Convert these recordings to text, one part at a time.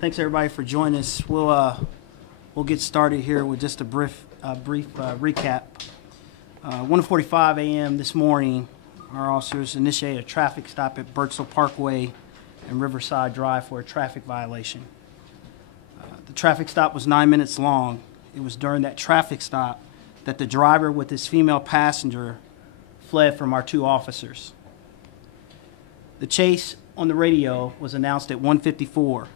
Thanks everybody for joining us. We'll get started here with just a brief recap. 1:45 a.m. this morning, our officers initiated a traffic stop at Birdsville Parkway and Riverside Drive for a traffic violation. The traffic stop was 9 minutes long. It was during that traffic stop that the driver with his female passenger fled from our two officers. The chase on the radio was announced at 1:54.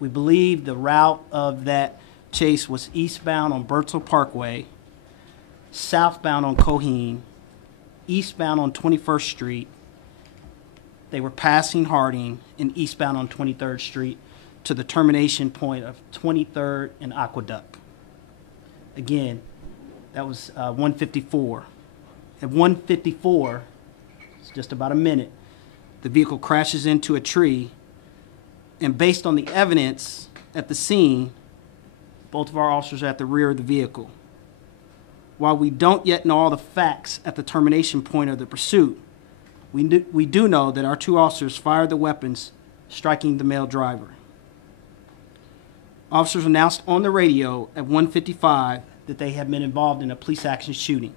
We believe the route of that chase was eastbound on Birdsville Parkway, southbound on Coheen, eastbound on 21st Street. They were passing Harding and eastbound on 23rd Street to the termination point of 23rd and Aqueduct. Again, that was 1:54. At 1:54, it's just about a minute, the vehicle crashes into a tree, and based on the evidence at the scene, both of our officers are at the rear of the vehicle. While we don't yet know all the facts at the termination point of the pursuit, we do know that our two officers fired the weapons, striking the male driver. Officers announced on the radio at 1:55 that they had been involved in a police action shooting.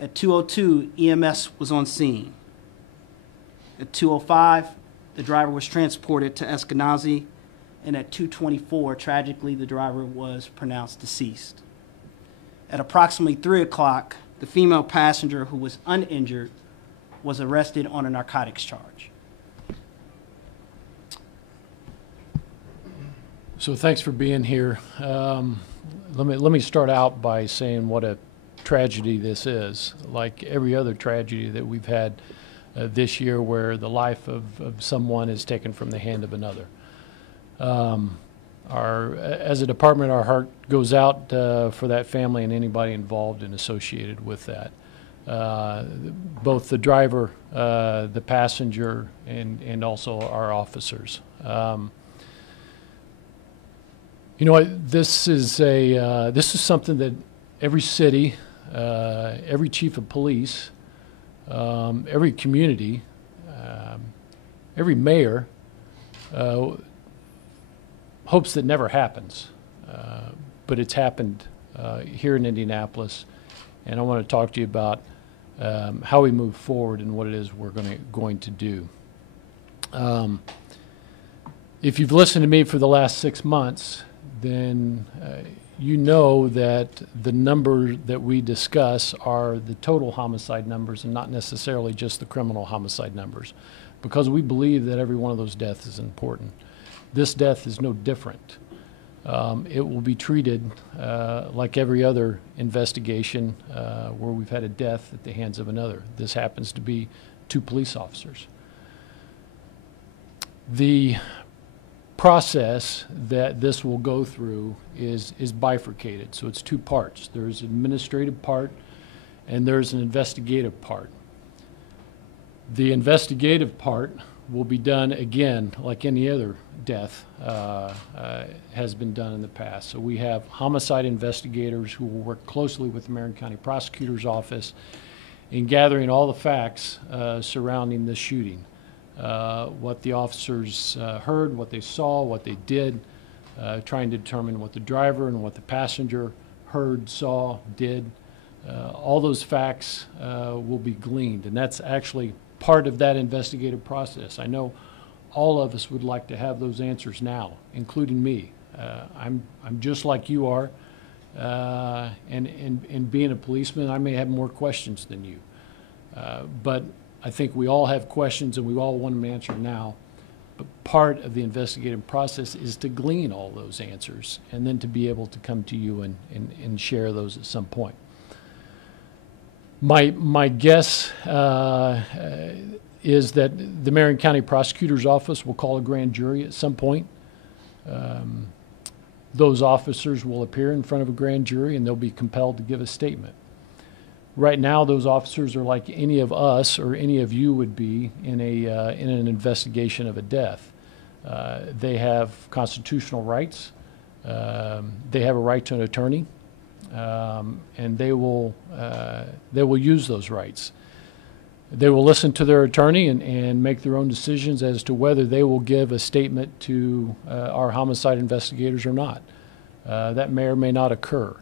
At 2:02, EMS was on scene. At 2:05, the driver was transported to Eskenazi, and at 2:24, tragically, the driver was pronounced deceased. At approximately 3 o'clock, the female passenger, who was uninjured, was arrested on a narcotics charge. So thanks for being here. Let me start out by saying what a tragedy this is. Like every other tragedy that we've had this year, where the life of someone is taken from the hand of another. As a department, our heart goes out for that family and anybody involved and associated with that. Both the driver, the passenger, and also our officers. You know, this is something that every city, every chief of police, every community, every mayor hopes that never happens, but it's happened here in Indianapolis, and I want to talk to you about how we move forward and what it is we're going to do. If you've listened to me for the last 6 months, then you know that the number that we discuss are the total homicide numbers and not necessarily just the criminal homicide numbers, because we believe that every one of those deaths is important. This death is no different. It will be treated like every other investigation where we've had a death at the hands of another. This happens to be 2 police officers. The process that this will go through is bifurcated. So it's 2 parts. There's an administrative part and there's an investigative part. The investigative part will be done again like any other death has been done in the past. So we have homicide investigators who will work closely with the Marion County Prosecutor's Office in gathering all the facts surrounding this shooting. What the officers heard, what they saw, what they did, trying to determine what the driver and what the passenger heard, saw, did. All those facts will be gleaned, and that's actually part of that investigative process. I know all of us would like to have those answers now, including me. I'm just like you are, and being a policeman, I may have more questions than you. But I think we all have questions and we all want them answered now. But part of the investigative process is to glean all those answers and then to be able to come to you and share those at some point. My guess is that the Marion County Prosecutor's Office will call a grand jury at some point. Those officers will appear in front of a grand jury and they'll be compelled to give a statement. Right now, those officers are like any of us or any of you would be in an investigation of a death. They have constitutional rights. They have a right to an attorney, and they will use those rights. They will listen to their attorney and make their own decisions as to whether they will give a statement to our homicide investigators or not. That may or may not occur.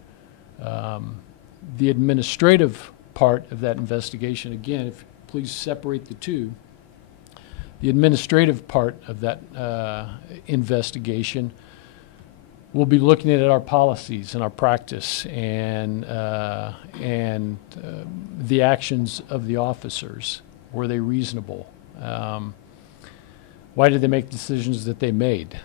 The administrative part of that investigation, again, if please separate the two, the administrative part of that investigation will be looking at our policies and our practice and the actions of the officers. Were they reasonable? Why did they make decisions that they made?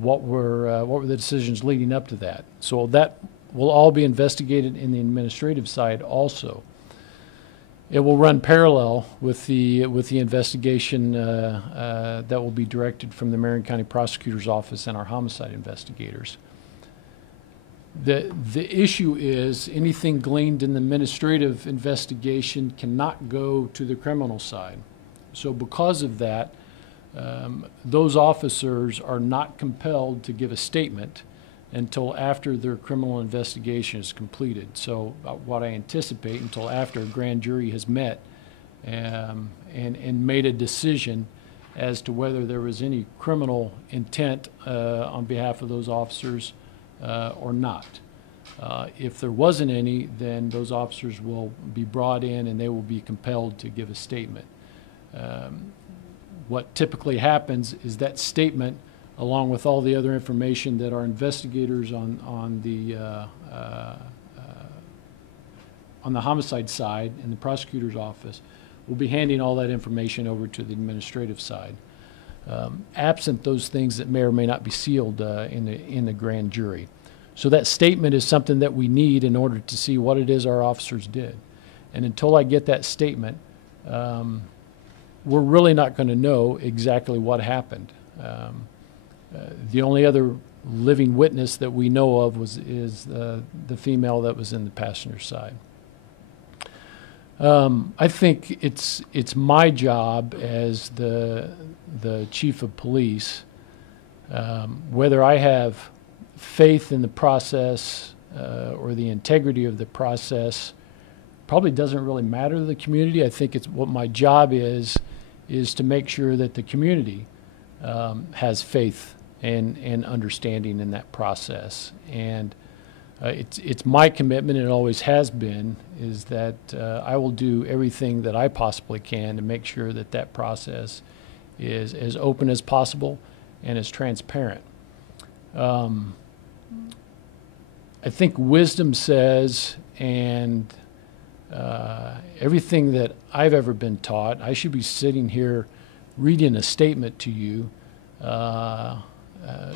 What were the decisions leading up to that? So that will all be investigated in the administrative side also. It will run parallel with the investigation that will be directed from the Marion County Prosecutor's Office and our homicide investigators. The issue is anything gleaned in the administrative investigation cannot go to the criminal side. So because of that, those officers are not compelled to give a statement until after their criminal investigation is completed. So what I anticipate until after a grand jury has met and made a decision as to whether there was any criminal intent on behalf of those officers or not. If there wasn't any, then those officers will be brought in and they will be compelled to give a statement. What typically happens is that statement, along with all the other information that our investigators on the homicide side in the prosecutor's office will be handing all that information over to the administrative side. Absent those things that may or may not be sealed in the grand jury. So that statement is something that we need in order to see what it is our officers did. And until I get that statement, we're really not going to know exactly what happened. The only other living witness that we know of is the female that was in the passenger side. I think it's my job as the chief of police, whether I have faith in the process or the integrity of the process, probably doesn't really matter to the community. I think it's what my job is to make sure that the community has faith and understanding in that process. And it's my commitment, and it always has been, is that I will do everything that I possibly can to make sure that that process is as open as possible and as transparent. I think wisdom says, and everything that I've ever been taught, I should be sitting here reading a statement to you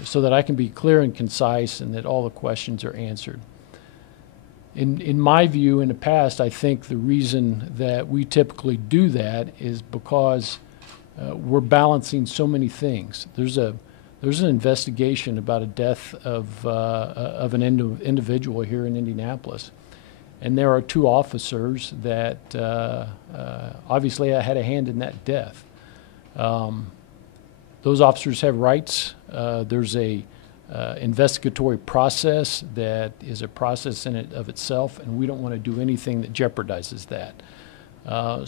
so that I can be clear and concise and that all the questions are answered. In my view, in the past, I think the reason that we typically do that is because we're balancing so many things. There's an investigation about a death of an individual here in Indianapolis. And there are two officers that obviously had a hand in that death. Those officers have rights. There's a investigatory process that is a process in and of itself, and we don't want to do anything that jeopardizes that.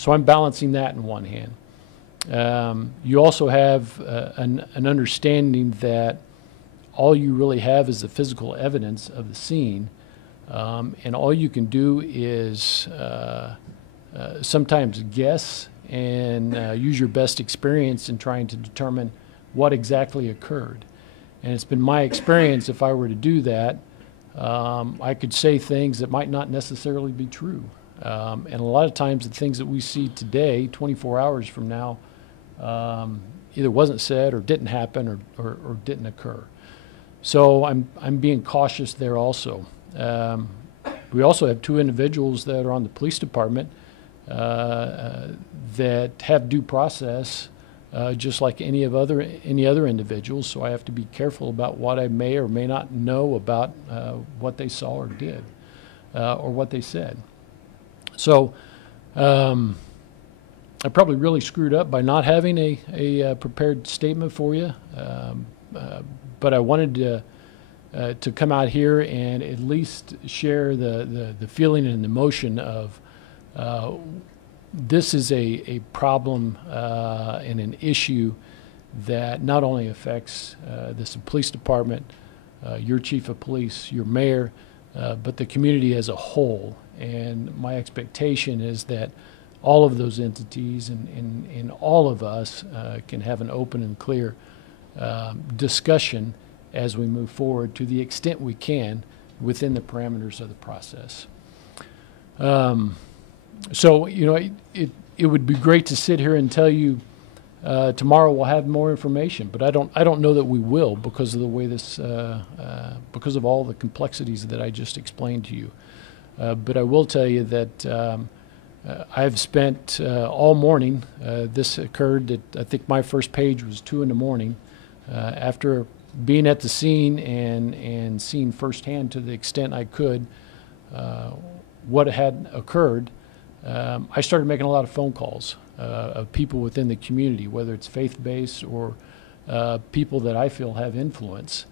So I'm balancing that in one hand. You also have an understanding that all you really have is the physical evidence of the scene, and all you can do is sometimes guess and use your best experience in trying to determine what exactly occurred. And it's been my experience, if I were to do that, I could say things that might not necessarily be true. And a lot of times the things that we see today, 24 hours from now, either wasn't said or didn't happen or didn't occur. So I'm being cautious there also. We also have two individuals that are on the police department that have due process just like any other individuals. So I have to be careful about what I may or may not know about what they saw or did or what they said. So I probably really screwed up by not having a prepared statement for you, but I wanted to come out here and at least share the feeling and the emotion of this is a problem and an issue that not only affects this police department, your chief of police, your mayor, but the community as a whole. And my expectation is that all of those entities and all of us can have an open and clear discussion as we move forward to the extent we can within the parameters of the process. So, you know, it would be great to sit here and tell you tomorrow we'll have more information, but I don't know that we will because of the way this, because of all the complexities that I just explained to you. But I will tell you that I've spent all morning. This occurred at, I think my first page was 2 in the morning. After being at the scene and seeing firsthand to the extent I could what had occurred, I started making a lot of phone calls of people within the community, whether it's faith-based or people that I feel have influence.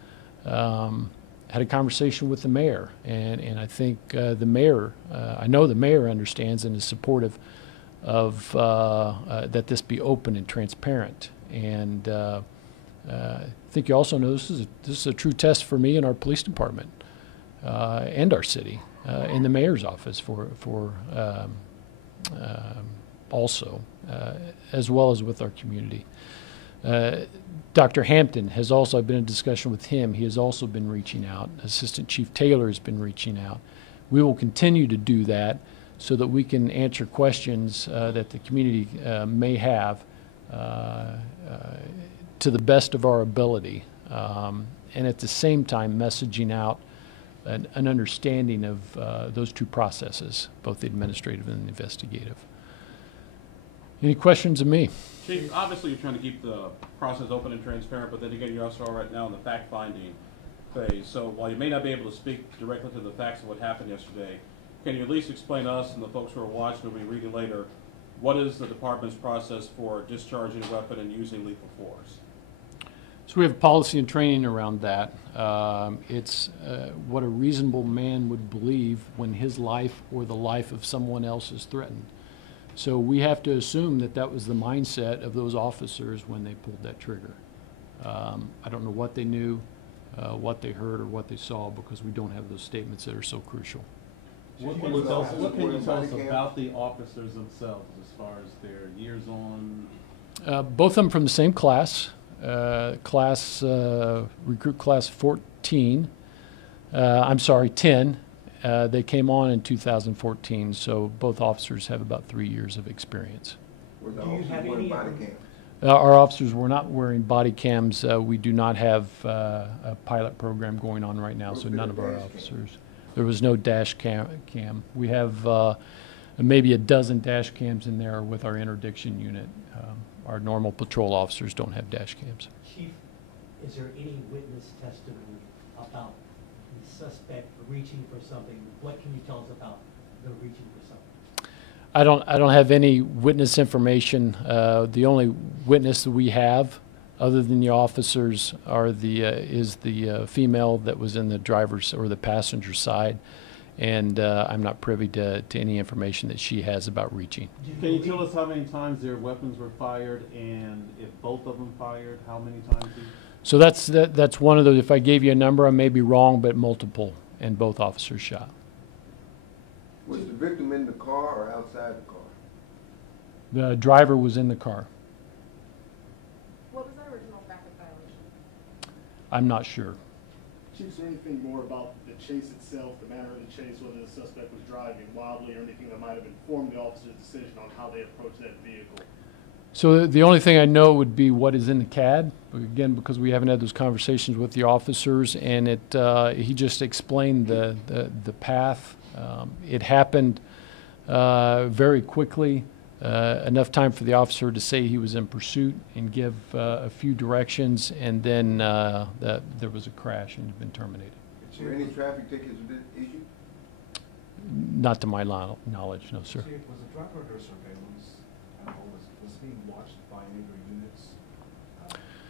Had a conversation with the mayor, and I think the mayor, I know the mayor understands and is supportive of that this be open and transparent. And I think you also know this is a true test for me and our police department and our city in the mayor's office for also, as well as with our community. Dr. Hampton has also been in discussion with him. He has also been reaching out. Assistant Chief Taylor has been reaching out. We will continue to do that so that we can answer questions that the community may have to the best of our ability, and at the same time messaging out an understanding of those two processes, both the administrative and the investigative. Any questions of me? Chief, obviously you're trying to keep the process open and transparent, but then again, you're also right now in the fact-finding phase. So while you may not be able to speak directly to the facts of what happened yesterday, can you at least explain to us and the folks who are watching or will be reading later, what is the department's process for discharging a weapon and using lethal force? So we have policy and training around that. It's what a reasonable man would believe when his life or the life of someone else is threatened. So we have to assume that that was the mindset of those officers when they pulled that trigger. I don't know what they knew, what they heard, or what they saw, because we don't have those statements that are so crucial. What can you tell us about the officers themselves as far as their years on? Both of them from the same class, recruit class 14. I'm sorry, 10. They came on in 2014, so both officers have about 3 years of experience. Do you have any body cams? Our officers were not wearing body cams. We do not have a pilot program going on right now, so none of our officers. There was no dash cam. We have maybe a dozen dash cams in there with our interdiction unit. Our normal patrol officers don't have dash cams. Chief, is there any witness testimony about the suspect reaching for something? What can you tell us about the reaching for something? I don't have any witness information. The only witness that we have, other than the officers, are is the female that was in the driver's or the passenger side, and I'm not privy to any information that she has about reaching. Can you tell us how many times their weapons were fired, and if both of them fired, how many times each? So that's one of those. If I gave you a number, I may be wrong, but multiple, and both officers shot. Was the victim in the car or outside the car? The driver was in the car. What was the original traffic violation? I'm not sure. Chief, is there anything more about the chase itself, the manner of the chase, whether the suspect was driving wildly or anything that might have informed the officer's decision on how they approached that vehicle? So the only thing I know would be what is in the CAD, again, because we haven't had those conversations with the officers, and he just explained the path. It happened very quickly, enough time for the officer to say he was in pursuit and give a few directions, and then there was a crash and had been terminated. Were any traffic tickets issued? Not to my knowledge, no, sir. Was the driver under surveillance at all? Was being watched by any of your units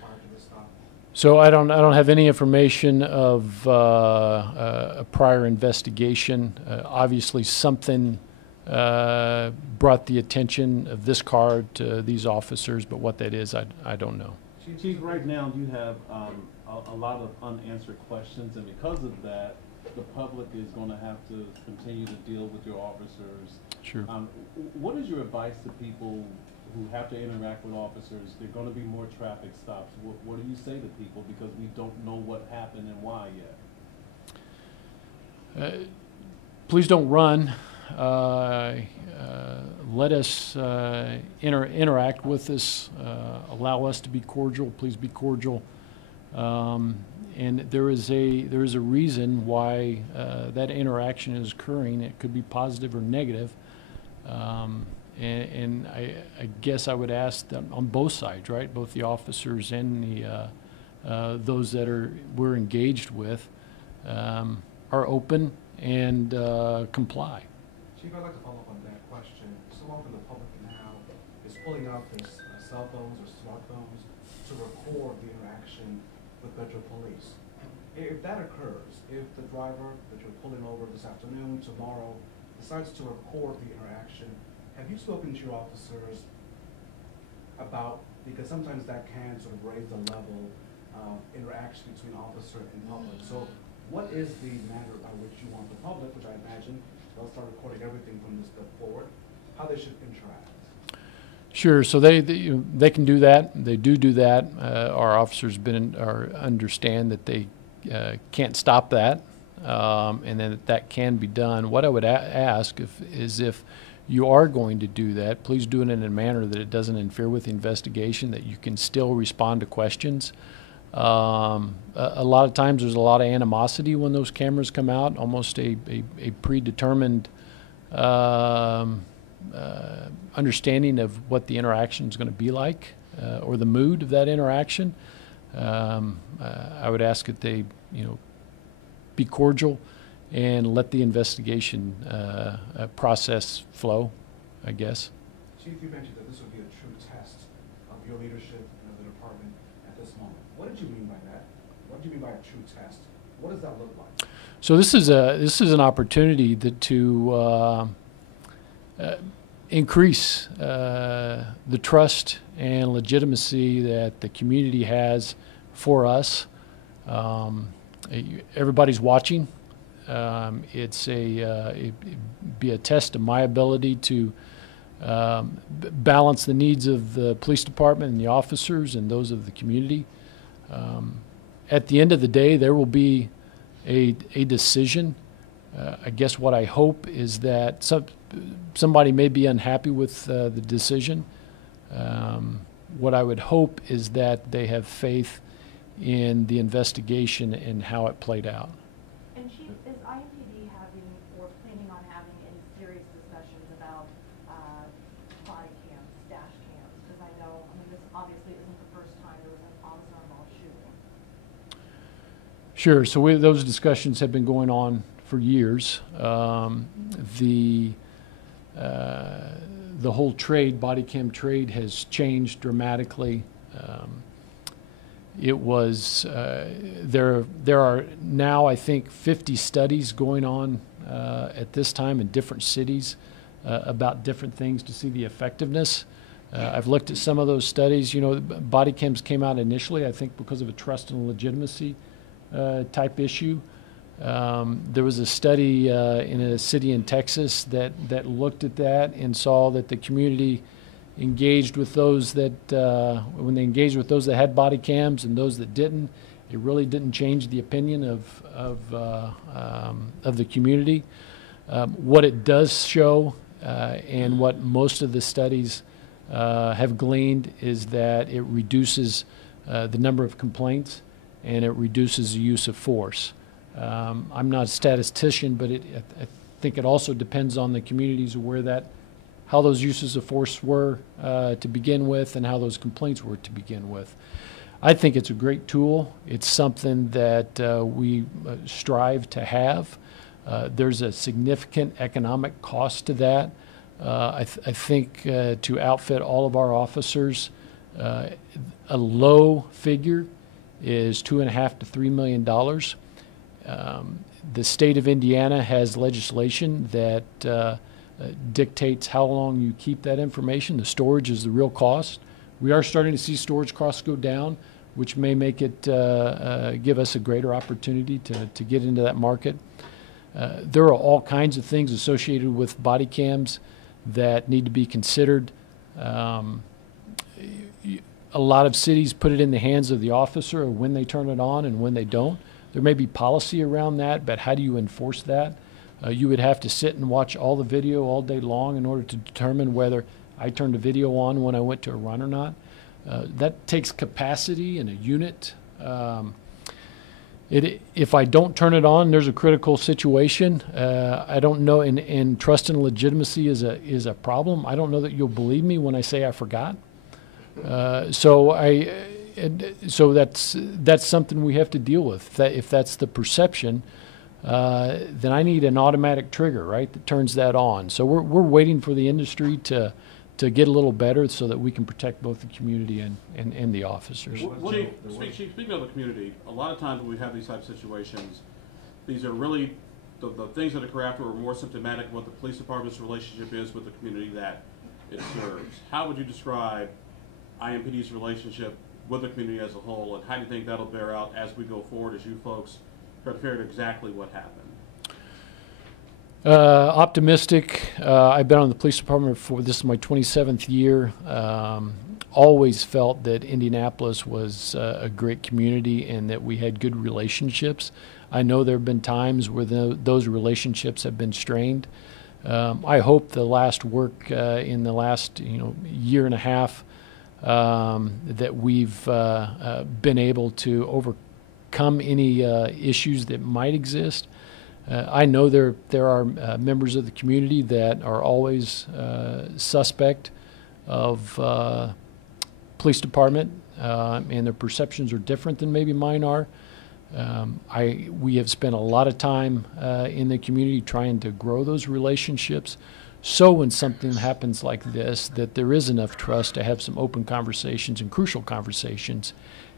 prior to this stop? So I don't have any information of a prior investigation. Obviously, something brought the attention of this card to these officers, but what that is, I don't know. Chief, right now you have a lot of unanswered questions, and because of that, the public is going to have to continue to deal with your officers. Sure. What is your advice to people who have to interact with officers? There are going to be more traffic stops. What do you say to people, because we don't know what happened and why yet? Please don't run. Let us interact with us. Allow us to be cordial. Please be cordial. And there is a reason why that interaction is occurring. It could be positive or negative. And I guess I would ask that on both sides, right? Both the officers and the those that we're engaged with are open and comply. Chief, I'd like to follow up on that question. So often the public now is pulling out their cell phones or smartphones to record the interaction with Metro Police. If that occurs, if the driver that you're pulling over this afternoon, tomorrow, decides to record the interaction, have you spoken to your officers about, because sometimes that can sort of raise the level of interaction between officer and public. So what is the manner by which you want the public, which I imagine they'll start recording everything from this step forward, how they should interact? Sure. So they can do that. They do that. Our officers understand that they can't stop that, and then that can be done. What I would ask is if you are going to do that, please do it in a manner that it doesn't interfere with the investigation, that you can still respond to questions. A lot of times there's a lot of animosity when those cameras come out, almost a predetermined understanding of what the interaction is going to be like, or the mood of that interaction. I would ask that they, be cordial and let the investigation process flow, I guess. Chief, you mentioned that this would be a true test of your leadership and of the department at this moment. What did you mean by that? What did you mean by a true test? What does that look like? So this is an opportunity to increase the trust and legitimacy that the community has for us. Everybody's watching. It'd be a test of my ability to balance the needs of the police department and the officers and those of the community. At the end of the day, there will be a decision. I guess what I hope is that somebody may be unhappy with the decision. What I would hope is that they have faith in the investigation and how it played out. And Chief, is IMPD having or planning on having any serious discussions about body cams, dash cams? Because I know, this obviously isn't the first time there was an officer-involved shooting. Sure. So those discussions have been going on for years. The whole trade, body cam trade, has changed dramatically. It was there are now, I think, 50 studies going on at this time in different cities about different things to see the effectiveness. I've looked at some of those studies. Body cams came out initially, I think, because of a trust and legitimacy type issue. There was a study in a city in Texas that looked at that and saw that the community engaged with those that, when they engaged with those that had body cams and those that didn't, it really didn't change the opinion of the community. What it does show, and what most of the studies have gleaned, is that it reduces the number of complaints and it reduces the use of force. I'm not a statistician, but I think it also depends on the communities where how those uses of force were to begin with and how those complaints were to begin with. I think it's a great tool. It's something that we strive to have. There's a significant economic cost to that. I think to outfit all of our officers, a low figure is $2.5 to $3 million. The state of Indiana has legislation that dictates how long you keep that information. The storage is the real cost. We are starting to see storage costs go down, which may make it give us a greater opportunity to get into that market. There are all kinds of things associated with body cams that need to be considered. A lot of cities put it in the hands of the officer of when they turn it on and when they don't. There may be policy around that, but how do you enforce that? You would have to sit and watch all the video all day long in order to determine whether I turned a video on when I went to a run or not. That takes capacity in a unit. If I don't turn it on, there's a critical situation. I don't know, and trust and legitimacy is a problem. I don't know that you'll believe me when I say I forgot. So that's something we have to deal with. If that's the perception, then I need an automatic trigger, right, that turns that on. So we're waiting for the industry to get a little better so that we can protect both the community and the officers. Chief, speaking of the community, a lot of times when we have these type of situations, these are really, the things that occur after are more symptomatic of what the police department's relationship is with the community that it serves. How would you describe IMPD's relationship with the community as a whole, and how do you think that'll bear out as we go forward, as you folks try to figure out exactly what happened? Optimistic. I've been on the police department this is my 27th year. Always felt that Indianapolis was a great community and that we had good relationships. I know there have been times where those relationships have been strained. I hope the last work in the last year and a half that we've been able to overcome any issues that might exist. I know there are members of the community that are always suspect of police department, and their perceptions are different than maybe mine are. We have spent a lot of time in the community trying to grow those relationships, so when something happens like this, that there is enough trust to have some open conversations and crucial conversations,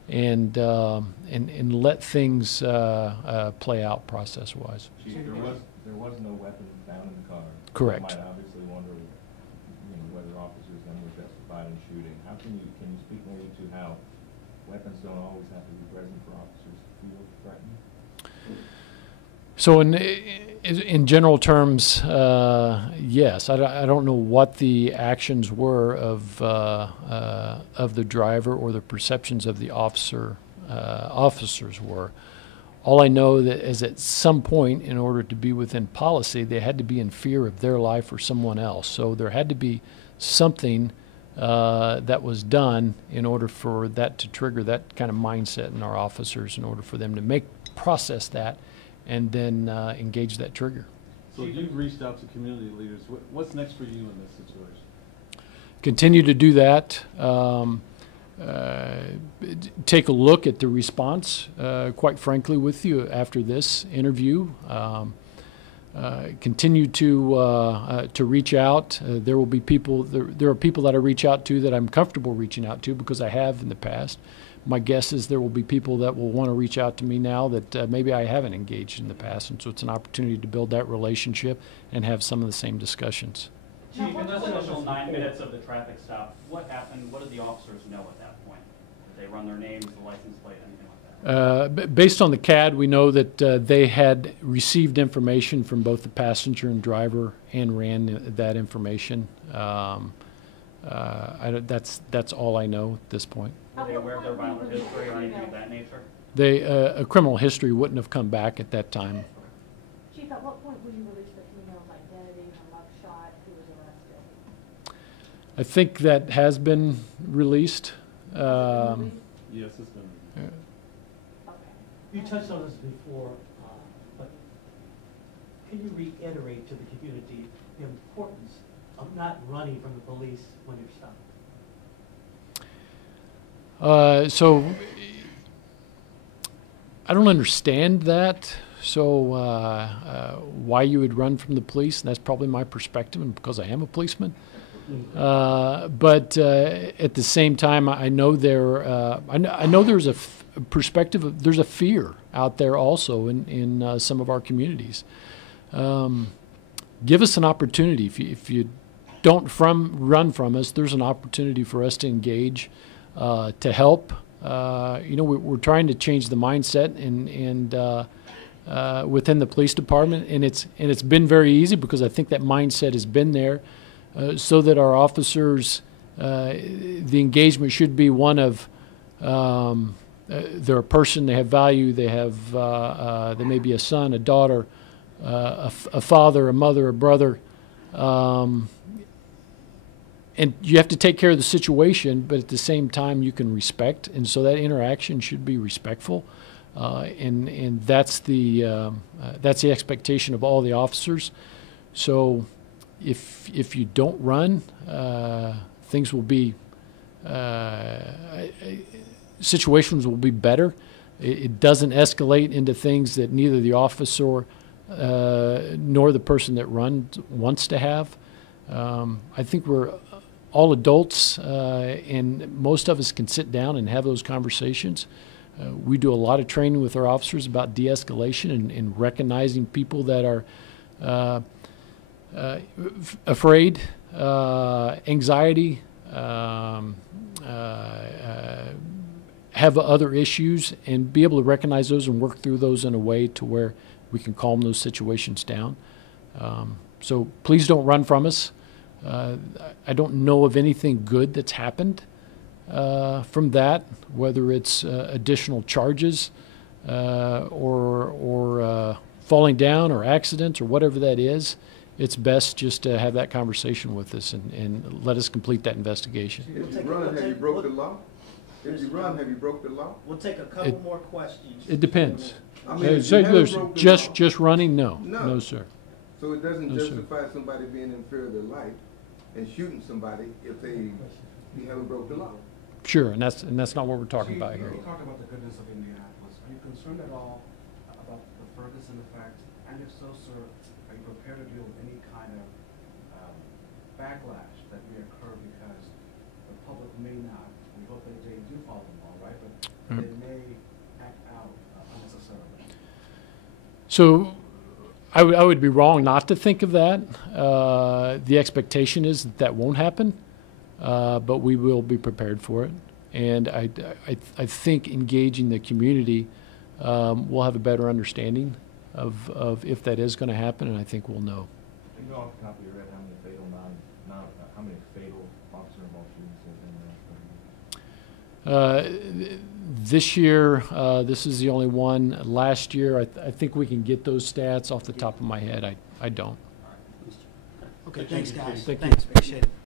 and let things play out process-wise. Chief, there was no weapon found in the car. Correct. You might obviously wonder, whether officers then were justified in shooting. How can you speak maybe to how weapons don't always have to be present for officers to feel threatened? So in general terms, yes. I don't know what the actions were of the driver or the perceptions of the officers were. All I know that is at some point, in order to be within policy, they had to be in fear of their life or someone else. So there had to be something that was done in order for that to trigger that kind of mindset in our officers, in order for them to process that and then engage that trigger. So you've reached out to community leaders. What's next for you in this situation? Continue to do that. Take a look at the response, quite frankly, with you after this interview. Continue to reach out. There will be people. There are people that I reach out to that I'm comfortable reaching out to because I have in the past. My guess is there will be people that will want to reach out to me now that maybe I haven't engaged in the past, and so it's an opportunity to build that relationship and have some of the same discussions. Chief, in those initial 9 minutes of the traffic stop, what happened? What did the officers know at that point? Did they run their names, the license plate, anything like that? Based on the CAD, we know that they had received information from both the passenger and driver and ran that information. That's all I know at this point. Were they aware of their violent history or anything of that nature? A criminal history wouldn't have come back at that time. Chief, at what point will you release the female's identity, her mugshot, who was arrested? I think that has been released. Yes, it's been. Okay. You touched on this before, but can you reiterate to the community the importance of not running from the police when you're stopped? So I don't understand that. So why you would run from the police? And that's probably my perspective, and because I am a policeman. But at the same time, I know I know there's a perspective. There's a fear out there also in some of our communities. give us an opportunity. If you don't run from us, there's an opportunity for us to engage, to help. We're trying to change the mindset and within the police department, and it's been very easy because I think that mindset has been there, so that our officers, the engagement should be one of they're a person, they have value, they have they may be a son, a daughter, a father, a mother, a brother. And you have to take care of the situation, but at the same time you can respect, and so that interaction should be respectful, and that's the expectation of all the officers. So if you don't run, things will be situations will be better. It doesn't escalate into things that neither the officer nor the person that runs wants to have. I think we're all adults, and most of us can sit down and have those conversations. We do a lot of training with our officers about de-escalation and recognizing people that are afraid, anxiety, have other issues, and be able to recognize those and work through those in a way to where we can calm those situations down. So please don't run from us. I don't know of anything good that's happened from that, whether it's additional charges or falling down or accidents or whatever that is. It's best just to have that conversation with us and let us complete that investigation. If you run, have you broke the law? If you run, have you broke the law? We'll take a couple more questions. It depends. I mean, if you haven't broke the law- Just running? No, No. sir. So it doesn't No, sir. justify somebody being in fear of their life and shooting somebody if you haven't broke the law. Sure, and that's not what we're talking about here. You talked about the goodness of Indianapolis. Are you concerned at all about the Ferguson effect? And if so, sir, are you prepared to deal with any kind of backlash that may occur because the public may not, we hope that they do follow the law, right? But they may act out unnecessarily. So I would be wrong not to think of that. The expectation is that won't happen, but we will be prepared for it. And I think engaging the community, we'll have a better understanding of if that is going to happen, and I think we'll know. Do you know off the top of your head how many fatal officer involved shootings have been there? This year, this is the only one. Last year, I think we can get those stats off the top of my head. I don't. Okay, thanks, guys. Thank you. Thanks, appreciate it.